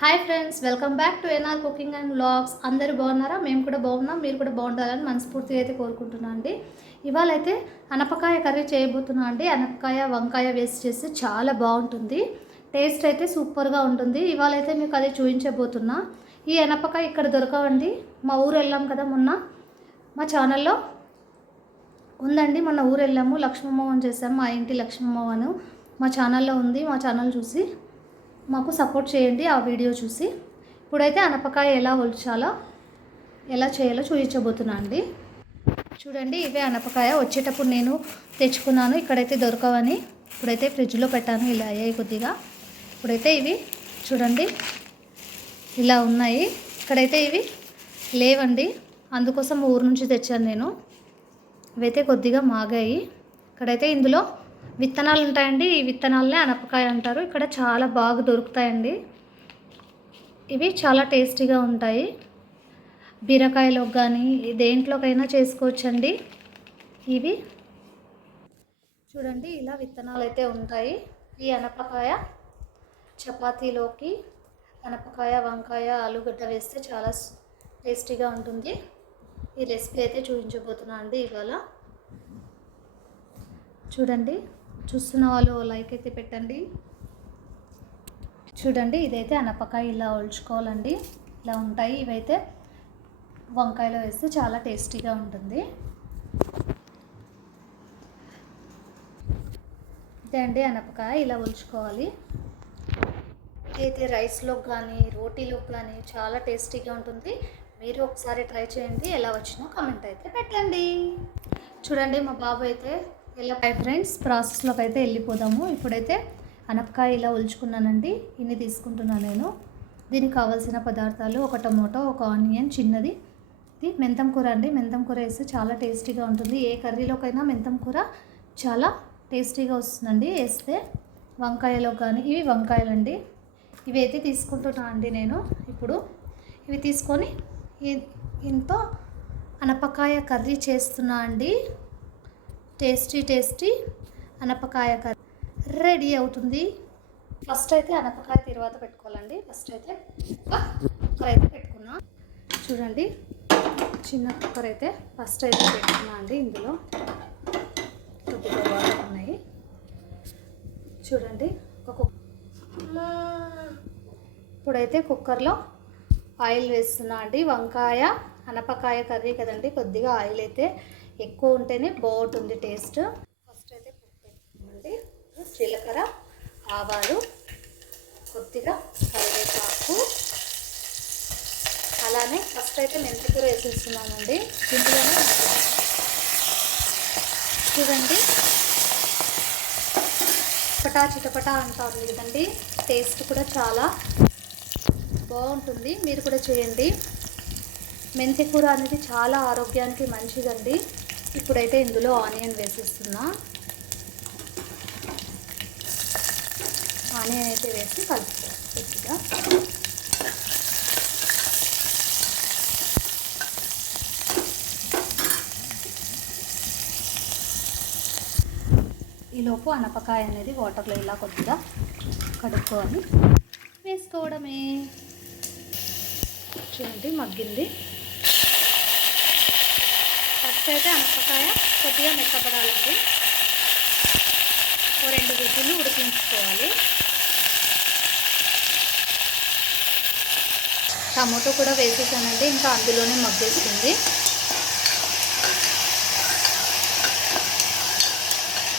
Hi friends welcome back to NR cooking and vlogs అందరు బాగున్నారా? మేము కూడా బాగున్నాం మీరు కూడా బాగుండాలని మనస్ఫూర్తిగా అయితే కోరుకుంటున్నాను అండి. ఇవాళ అయితే అనపకాయ కర్రీ చేయబోతున్నాను అండి. అనపకాయ వంకాయ వేస్ట్ చేస్తే చాలా బాగుంటుంది. టేస్ట్ అయితే సూపర్గా ఉంటుంది. ఇవాళ అయితే మీకు అది చూపించబోతున్నా. ఈ అనపకాయ ఇక్కడ దొరకవండి. మా ఊరు వెళ్ళాం కదా మొన్న. మా ఛానల్లో ఉందండి. మొన్న ఊరు వెళ్ళాము. లక్ష్మమ్మని చేసాము మా ఇంటి లక్ష్మమ్మను మా ఛానల్లో ఉంది. మా ఛానల్ చూసి మాకు సపోర్ట్ చేయండి ఆ వీడియో చూసి. ఇప్పుడైతే అనపకాయ ఎలా ఒలిచాలో ఎలా చేయాలో చూపించబోతున్నా అండి. చూడండి ఇవే అనపకాయ వచ్చేటప్పుడు నేను తెచ్చుకున్నాను. ఇక్కడైతే దొరకవని ఇప్పుడైతే ఫ్రిడ్జ్లో పెట్టాను. ఇలా అయ్యాయి కొద్దిగా. ఇప్పుడైతే ఇవి చూడండి ఇలా ఉన్నాయి. ఇక్కడైతే ఇవి లేవండి. అందుకోసం ఊరు నుంచి తెచ్చాను నేను. ఇవైతే కొద్దిగా మాగాయి. ఇక్కడైతే ఇందులో విత్తనాలు ఉంటాయండి ఈ విత్తనాలనే అనపకాయ అంటారు. ఇక్కడ చాలా బాగా దొరుకుతాయండి. ఇవి చాలా టేస్టీగా ఉంటాయి. బీరకాయలో కానీ దేంట్లోకైనా చేసుకోవచ్చండి. ఇవి చూడండి ఇలా విత్తనాలు అయితే ఉంటాయి. ఈ అనపకాయ చపాతీలోకి అనపకాయ వంకాయ ఆలుగడ్డ వేస్తే చాలా టేస్టీగా ఉంటుంది. ఈ రెసిపీ అయితే చూపించబోతున్నా అండి ఇవాళ. చూడండి. చూస్తున్న వాళ్ళు లైక్ అయితే పెట్టండి. చూడండి ఇదైతే అనపకాయ ఇలా ఒలుచుకోవాలండి. ఇలా ఉంటాయి. ఇవైతే వంకాయలో వేస్తే చాలా టేస్టీగా ఉంటుంది. ఇదే అండి అనపకాయ. ఇలా ఒలుచుకోవాలి. అయితే రైస్లో కానీ రోటీలో కానీ చాలా టేస్టీగా ఉంటుంది. మీరు ఒకసారి ట్రై చేయండి. ఎలా వచ్చినో కామెంట్ అయితే పెట్టండి. చూడండి మా బాబు అయితే ఎలా ఫ్రెండ్స్ ప్రాసెస్లోకి అయితే వెళ్ళిపోదాము. ఇప్పుడైతే అనపకాయ ఇలా ఉల్చుకున్నానండి ఇన్ని తీసుకుంటున్నాను నేను. దీనికి కావాల్సిన పదార్థాలు ఒక టమోటో ఒక ఆనియన్ చిన్నది. ఇది మెంతం కూర అండి. మెంతం కూర వేస్తే చాలా టేస్టీగా ఉంటుంది. ఏ కర్రీలోకైనా మెంతం కూర చాలా టేస్టీగా వస్తుందండి. వేస్తే వంకాయలో కానీ ఇవి వంకాయలండి. ఇవి అయితే తీసుకుంటున్నా అండి నేను ఇప్పుడు. ఇవి తీసుకొని ఎంతో ఇంతో అనపకాయ కర్రీ చేస్తున్నా అండి. టేస్టీ టేస్టీ అనపకాయ కర్రీ రెడీ అవుతుంది. ఫస్ట్ అయితే అనపకాయ తర్వాత పెట్టుకోవాలండి. ఫస్ట్ అయితే కుక్కర్ అయితే పెట్టుకున్నా. చూడండి చిన్న కుక్కర్ అయితే ఫస్ట్ అయితే పెట్టుకున్నా అండి ఇందులో. కొద్దిగా వాటర్ ఉన్నాయి. చూడండి ఒక కుక్ ఇప్పుడైతే కుక్కర్లో ఆయిల్ వేస్తున్నా అండి. వంకాయ అనపకాయ కర్రీ కదండి. కొద్దిగా ఆయిల్ అయితే ఎక్కువ ఉంటేనే బాగుంటుంది టేస్ట్. ఫస్ట్ అయితే కుక్ జీలకర్ర ఆవాలు కొద్దిగా కరివేపాకు. అలానే ఫస్ట్ అయితే మెంతికూర వేసేస్తున్నామండి దీంట్లోనే చూడండి. చిటపటా చిటపటా అంటారు లేదండి టేస్ట్ కూడా చాలా బాగుంటుంది. మీరు కూడా చేయండి. మెంతి కూర అనేది చాలా ఆరోగ్యానికి మంచిదండి. ఇప్పుడైతే ఇందులో ఆనియన్ వేసేస్తున్నా. ఆనియన్ అయితే వేసి కలుపుకోవాలి కొద్దిగా ఈలోపు అనపకాయ అనేది వాటర్లో ఇలా కొద్దిగా కడుక్కోవాలి వేసుకోవడమే. చూడండి మగ్గింది. ఫస్ట్ అయితే అనపకాయ కొద్దిగా మెత్తపడాలండి ఓ రెండు విజులు ఉడికించుకోవాలి. టమాటో కూడా వేసేసానండి ఇంకా అందులోనే మగ్గేస్తుంది.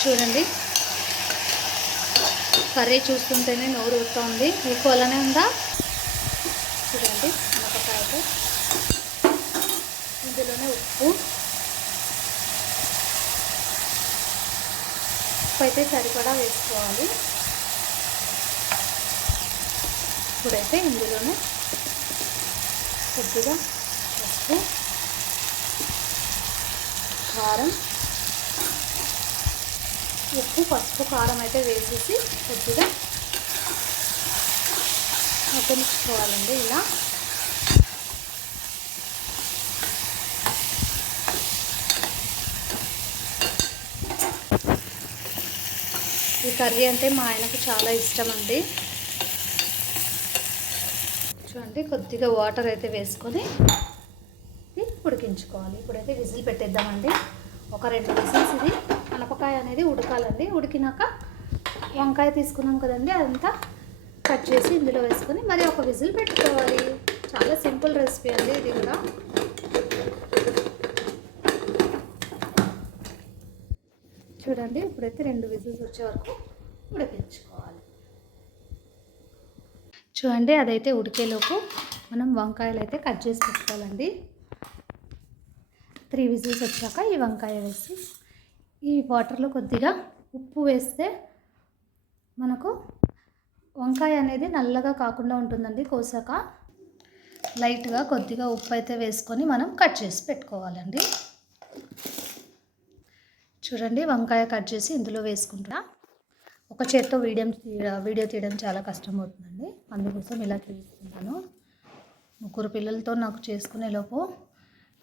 చూడండి. కర్రీ చూస్తుంటేనే నోరు వస్తుంది మీకు అలానే ఉందా? చూడండి అనపకాయతో. ఇందులోనే ఉప్పు. ఉప్పు అయితే సరిపడా వేసుకోవాలి. ఇప్పుడైతే ఇందులోనే కొద్దిగా పసుపు కారం ఉప్పు పసుపు కారం అయితే వేసేసి కొద్దిగా మగ్గనిచ్చుకోవాలండి ఇలా. ఈ కర్రీ అంటే మా ఆయనకు చాలా ఇష్టం అండి చూడండి కొద్దిగా వాటర్ అయితే వేసుకొని ఉడికించుకోవాలి. ఇప్పుడైతే విజిల్ పెట్టేద్దామండి. ఒక రెండు విజిల్స్ ఇది. అనపకాయ అనేది ఉడకాలండి. ఉడికినాక వంకాయ తీసుకున్నాం కదండి అదంతా కట్ చేసి ఇందులో వేసుకొని మరి ఒక విజిల్ పెట్టుకోవాలి. చాలా సింపుల్ రెసిపీ అండి ఇది కూడా. చూడండి ఇప్పుడైతే రెండు విజిల్స్ వచ్చే వరకు ఉడికించుకోవాలి చూడండి అదైతే ఉడికేలోపు మనం వంకాయలు అయితే కట్ చేసి పెట్టుకోవాలండి. త్రీ విజిల్స్ వచ్చాక ఈ వంకాయ వేసి ఈ వాటర్లో కొద్దిగా ఉప్పు వేస్తే మనకు వంకాయ అనేది నల్లగా కాకుండా ఉంటుందండి కోసాక. లైట్గా కొద్దిగా ఉప్పు అయితే వేసుకొని మనం కట్ చేసి పెట్టుకోవాలండి. చూడండి వంకాయ కట్ చేసి ఇందులో వేసుకుంటా ఒక చేత్తో వీడియం వీడియో తీయడం చాలా కష్టం అవుతుందండి అందుకోసం ఇలా తీస్తున్నాను ముగ్గురు పిల్లలతో నాకు చేసుకునే లోపు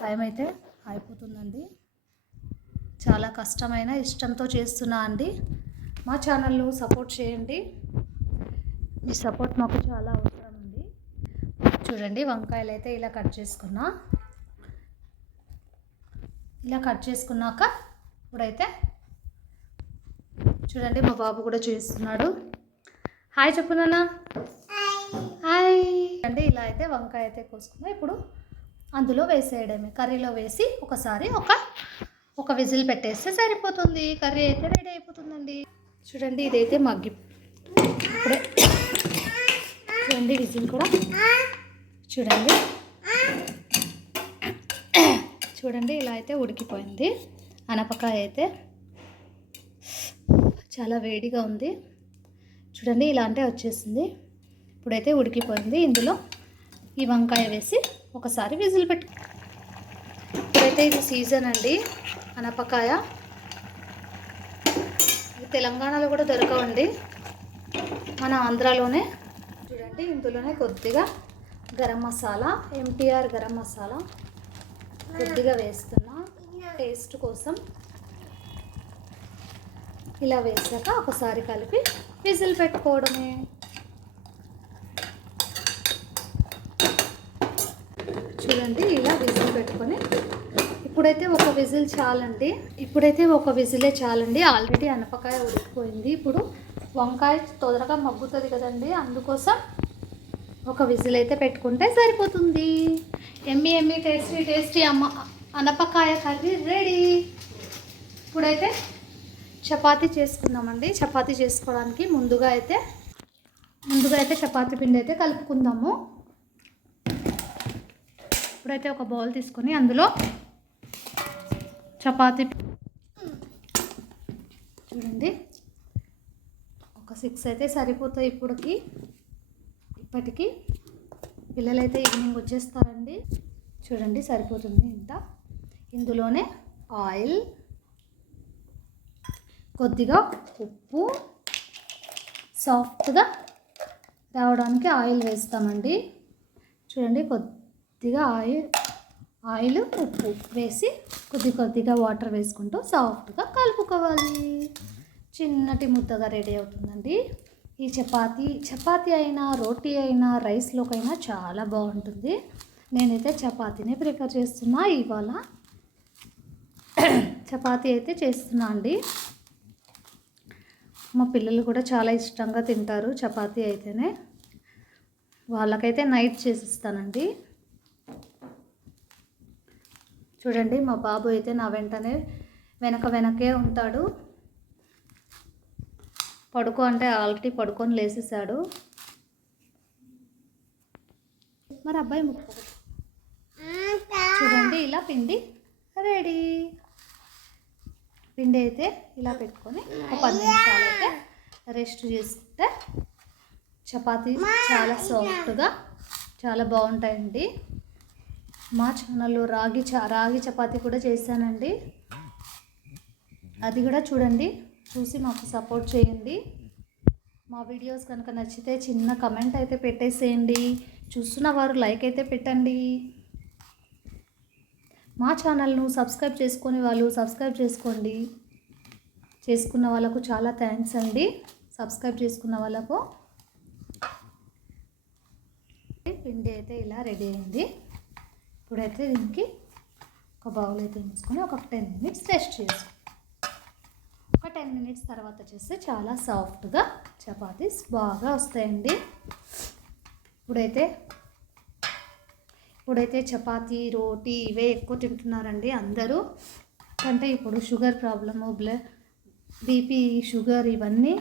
టైం అయితే అయిపోతుందండి. చాలా కష్టమైన ఇష్టంతో చేస్తున్నా అండి. మా ఛానల్ను సపోర్ట్ చేయండి. మీ సపోర్ట్ మాకు చాలా అవసరం అండి. చూడండి వంకాయలు అయితే ఇలా కట్ చేసుకున్నా. ఇలా కట్ చేసుకున్నాక ఇప్పుడైతే చూడండి మా బాబు కూడా చేస్తున్నాడు. హాయ్ చెప్పు నాన్న. హాయ్. అంటే ఇలా అయితే వంకాయ అయితే కోసుకున్నా. ఇప్పుడు అందులో వేసేయడమే. కర్రీలో వేసి ఒకసారి ఒక ఒక విజిల్ పెట్టేస్తే సరిపోతుంది. కర్రీ అయితే రెడీ అయిపోతుందండి. చూడండి ఇదైతే మగ్గి ఇప్పుడే చూడండి విజిల్ కూడా. చూడండి. చూడండి ఇలా అయితే ఉడికిపోయింది. అనపకాయ అయితే చాలా వేడిగా ఉంది. చూడండి ఇలా అంటే వచ్చేసింది. ఇప్పుడైతే ఉడికిపోయింది. ఇందులో ఈ వంకాయ వేసి ఒకసారి విజిల్ పెట్టు ఇప్పుడైతే ఇది సీజన్ అండి. అనపకాయ. తెలంగాణలో కూడా దొరకవండి. మన ఆంధ్రాలోనే. చూడండి ఇందులోనే కొద్దిగా గరం మసాలా ఎంటీఆర్ గరం మసాలా కొద్దిగా వేస్తున్నా. టేస్ట్ కోసం ఇలా వేసాక ఒకసారి కలిపి విజిల్ పెట్టుకోవడమే. చూడండి ఇలా విజిల్ పెట్టుకొని ఇప్పుడైతే ఒక విజిల్ చాలండి. ఇప్పుడైతే ఒక విజిలే చాలండి. ఆల్రెడీ అనపకాయ ఉడికిపోయింది. ఇప్పుడు వంకాయ తొందరగా మగ్గుతుంది కదండి. అందుకోసం ఒక విజిల్ అయితే పెట్టుకుంటే సరిపోతుంది. ఎమ్మి ఎమ్మి టేస్టీ టేస్టీ అమ్మ. అనపకాయ కర్రీ రెడీ. ఇప్పుడైతే చపాతీ చేసుకుందామండి. చపాతీ చేసుకోవడానికి ముందుగా అయితే ముందుగా అయితే చపాతీ పిండి అయితే కలుపుకుందాము. ఇప్పుడైతే ఒక బౌల్ తీసుకొని అందులో చపాతీ చూడండి. ఒక సిక్స్ అయితే సరిపోతాయి ఇప్పటికి. ఇప్పటికి పిల్లలైతే ఈవినింగ్ వచ్చేస్తారండి. చూడండి సరిపోతుంది ఇంత. ఇందులోనే ఆయిల్ కొద్దిగా ఉప్పు సాఫ్ట్గా రావడానికి ఆయిల్ వేస్తామండి. చూడండి కొద్దిగా ఆయిల్ ఆయిల్ ఉప్పు వేసి కొద్ది కొద్దిగా వాటర్ వేసుకుంటూ సాఫ్ట్గా కలుపుకోవాలి. చిన్నటి ముద్దగా రెడీ అవుతుందండి. ఈ చపాతీ చపాతీ అయినా రోటీ అయినా రైస్లోకైనా చాలా బాగుంటుంది. నేనైతే చపాతీనే ప్రిఫర్ చేస్తున్నా. ఇవాళ చపాతీ అయితే చేస్తున్నా అండి. మా పిల్లలు కూడా చాలా ఇష్టంగా తింటారు చపాతీ అయితేనే. వాళ్ళకైతే నైట్ చేసిస్తానండి. చూడండి మా బాబు అయితే నా వెంటనే వెనక వెనకే ఉంటాడు. పడుకో అంటే ఆల్రెడీ పడుకొని లేసేసాడు. మరి అబ్బాయి ముక్కు. చూడండి ఇలా పిండి రెడీ. పిండి అయితే ఇలా పెట్టుకొని ఒక పది నిమిషాలు అయితే రెస్ట్ చేసుకుంటే చపాతీ చాలా సాఫ్ట్గా చాలా బాగుంటాయండి. మా ఛానల్లో రాగి చా రాగి చపాతీ కూడా చేశానండి. అది కూడా చూడండి చూసి మాకు సపోర్ట్ చేయండి. మా వీడియోస్ కనుక నచ్చితే చిన్న కమెంట్ అయితే పెట్టేసేయండి. చూస్తున్న వారు లైక్ అయితే పెట్టండి. మా ఛానల్ను సబ్స్క్రైబ్ చేసుకునే వాళ్ళు సబ్స్క్రైబ్ చేసుకోండి. చేసుకున్న వాళ్ళకు చాలా థ్యాంక్స్ అండి. సబ్స్క్రైబ్ చేసుకున్న వాళ్ళకు. పిండి అయితే ఇలా రెడీ అయింది. ఇప్పుడైతే దీనికి ఒక బౌల్ అయితే తీసుకొని ఒక టెన్ మినిట్స్ రెస్ట్ చేసుకో ఒక టెన్ మినిట్స్ తర్వాత చేస్తే చాలా సాఫ్ట్గా చపాతీస్ బాగా వస్తాయండి. ఇప్పుడైతే ఇప్పుడైతే చపాతీ రోటీ ఇవే ఎక్కువ తింటున్నారండి అందరూ. అంటే ఇప్పుడు sugar problem blood BP sugar ఇవన్నీ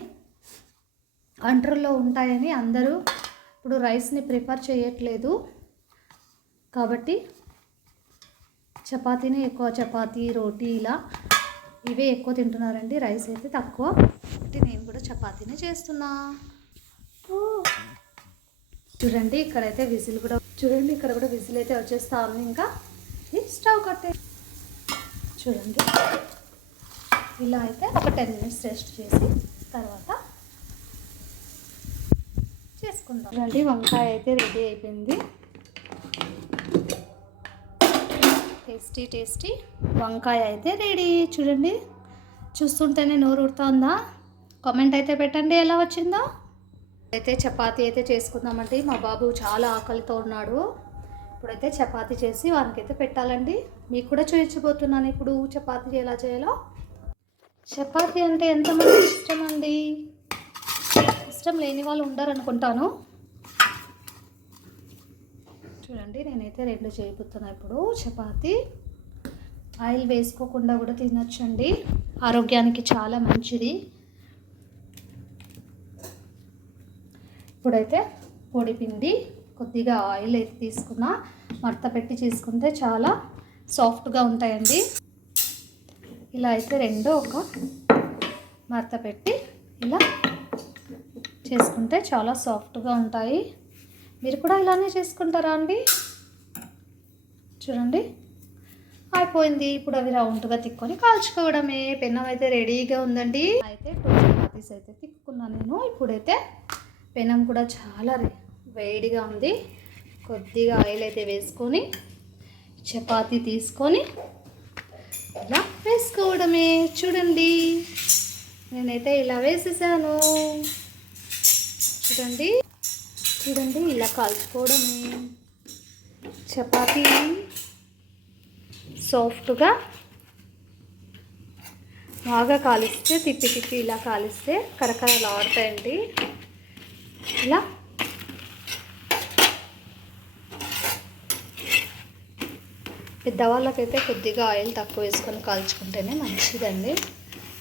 కంట్రోల్లో ఉంటాయని అందరూ ఇప్పుడు రైస్ని ప్రిఫర్ చేయట్లేదు. కాబట్టి చపాతీని ఎక్కువ చపాతీ రోటీ ఇలా ఇవే ఎక్కువ తింటున్నారండి. రైస్ అయితే తక్కువ. నేను కూడా చపాతీనే చేస్తున్నా. చూడండి ఇక్కడైతే విజిల్ కూడా చూడండి ఇక్కడ కూడా విజిల్ అయితే వచ్చేస్తా ఉంది. ఇంకా స్టవ్ కట్టే చూడండి. ఇలా అయితే ఒక టెన్ మినిట్స్ రెస్ట్ చేసి తర్వాత చేసుకుందాం. చూడండి వంకాయ అయితే రెడీ అయిపోయింది. టేస్టీ టేస్టీ వంకాయ అయితే రెడీ. చూడండి చూస్తుంటేనే నోరు ఉడుతుందా కామెంట్ అయితే పెట్టండి ఎలా వచ్చిందో. అయితే చపాతీ అయితే చేసుకుందామండి. మా బాబు చాలా ఆకలితో ఉన్నాడు. ఇప్పుడైతే చపాతీ చేసి వానికైతే పెట్టాలండి. మీకు కూడా చూపించబోతున్నాను ఇప్పుడు చపాతీ ఎలా చేయాలో. చపాతీ అంటే ఎంతమంది ఇష్టం అండి ఇష్టం లేని వాళ్ళు ఉండరు అనుకుంటాను చూడండి నేనైతే రెండు చేయబోతున్నా ఇప్పుడు. చపాతీ ఆయిల్ వేసుకోకుండా కూడా తినొచ్చండి. ఆరోగ్యానికి చాలా మంచిది. ఇప్పుడైతే పొడి పిండి కొద్దిగా ఆయిల్ అయితే తీసుకున్న. మడత పెట్టి చేసుకుంటే చాలా సాఫ్ట్గా ఉంటాయండి. ఇలా అయితే రెండు ఒక మడత పెట్టి ఇలా చేసుకుంటే చాలా సాఫ్ట్గా ఉంటాయి. మీరు కూడా ఇలానే చేసుకుంటారా అండి? చూడండి. అయిపోయింది. ఇప్పుడు అవి రౌండ్గా తిక్కొని కాల్చుకోవడమే. పెన్నం అయితే రెడీగా ఉందండి. అయితే టూ చపాతీస్ అయితే తిక్కున్నాను నేను. ఇప్పుడైతే పెనం కూడా చాలా వేడిగా ఉంది. కొద్దిగా ఆయిల్ అయితే వేసుకొని చపాతీ తీసుకొని ఇలా వేసుకోవడమే. చూడండి. నేనైతే ఇలా వేసేసాను. చూడండి. చూడండి ఇలా కాల్చుకోవడమే. చపాతీ సాఫ్ట్గా బాగా కాలిస్తే తిప్పి తిప్పి ఇలా కాలిస్తే కరకరలాడతాయండి. ఇలా పెద్దవాళ్ళకైతే కొద్దిగా ఆయిల్ తక్కువ వేసుకొని కాల్చుకుంటేనే మంచిదండి.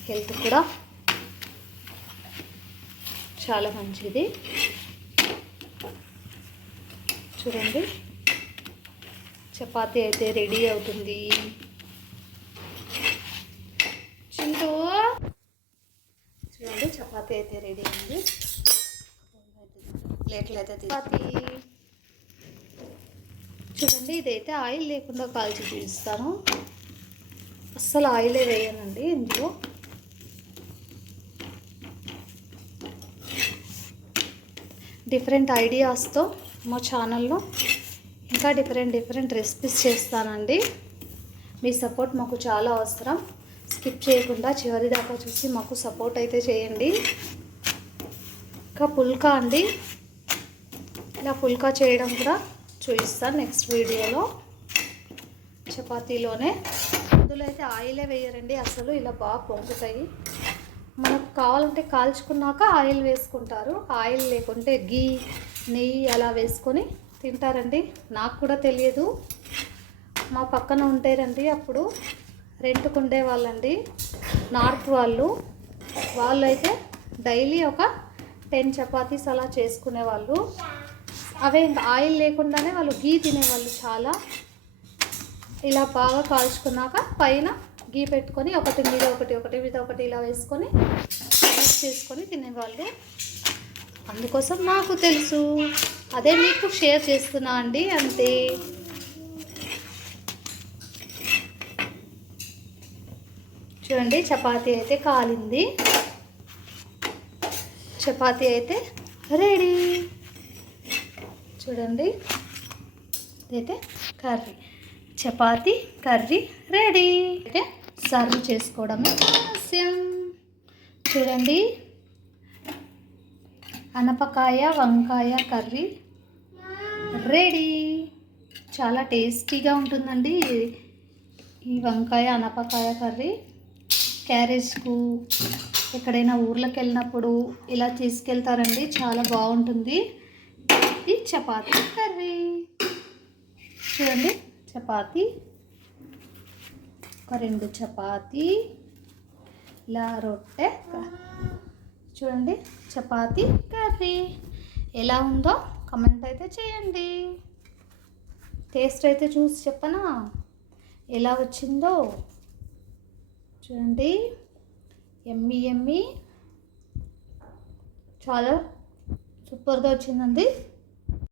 హెల్త్ కూడా చాలా మంచిది. చూడండి. చపాతి అయితే రెడీ అవుతుంది. చింటూ. చూడండి చపాతి అయితే రెడీ చపాతి. చూడండి ఇదైతే ఆయిల్ లేకుండా కాల్చి చూపిస్తాను. అస్సలు ఆయిలే వేయనండి ఇందులో. డిఫరెంట్ ఐడియాస్తో మా ఛానల్లో ఇంకా డిఫరెంట్ డిఫరెంట్ రెసిపీస్ చేస్తానండి. మీ సపోర్ట్ మాకు చాలా అవసరం. స్కిప్ చేయకుండా చివరి దాకా చూసి మాకు సపోర్ట్ అయితే చేయండి. ఇంకా పుల్కా అండి. ఇలా పుల్కా చేయడం కూడా చూపిస్తాను నెక్స్ట్ వీడియోలో. చపాతీలోనే. అందులో అయితే ఆయిలే వేయరండి అసలు ఇలా బాగా పొంగుతాయి. మనకు కావాలంటే కాల్చుకున్నాక ఆయిల్ వేసుకుంటారు. ఆయిల్ లేకుంటే గీ నెయ్యి అలా వేసుకొని తింటారండి. నాకు కూడా తెలియదు. మా పక్కన ఉంటారండి అప్పుడు రెంట్కు ఉండేవాళ్ళండి నార్త్ వాళ్ళు వాళ్ళు అయితే డైలీ ఒక టెన్ చపాతీస్ అలా చేసుకునేవాళ్ళు. అవే ఇంకా ఆయిల్ లేకుండానే వాళ్ళు గీ తినేవాళ్ళు చాలా. ఇలా బాగా కాల్చుకున్నాక పైన గీ పెట్టుకొని ఒకటి మీద ఒకటి ఒకటి మీద ఒకటి ఇలా వేసుకొని మిక్స్ చేసుకొని తినేవాళ్ళు. అందుకోసం నాకు తెలుసు. అదే మీకు షేర్ చేస్తున్నా అండి అంతే. చూడండి చపాతీ అయితే కాలింది. చపాతీ అయితే రెడీ. చూడండి. ఇదైతే కర్రీ. Chapati curry ready. అయితే సర్వ్ చేసుకోవడమే ఆలస్యం. చూడండి. అనపకాయ వంకాయ కర్రీ రెడీ. చాలా టేస్టీగా ఉంటుందండి ఈ వంకాయ అనపకాయ కర్రీ. క్యారేజ్కు ఎక్కడైనా ఊర్లోకి వెళ్ళినప్పుడు ఇలా తీసుకెళ్తారండి. చాలా బాగుంటుంది. చపాతీ కర్రీ. చూడండి చపాతీ. ఒక రెండు చపాతీ. ఇలా రొట్టె చూడండి చపాతీ కర్రీ. ఎలా ఉందో కమెంట్ అయితే చేయండి. టేస్ట్ అయితే చూసి చెప్పనా? ఎలా వచ్చిందో చూడండి. ఎమ్మి ఎమ్మి. చాలా సూపర్గా వచ్చిందండి.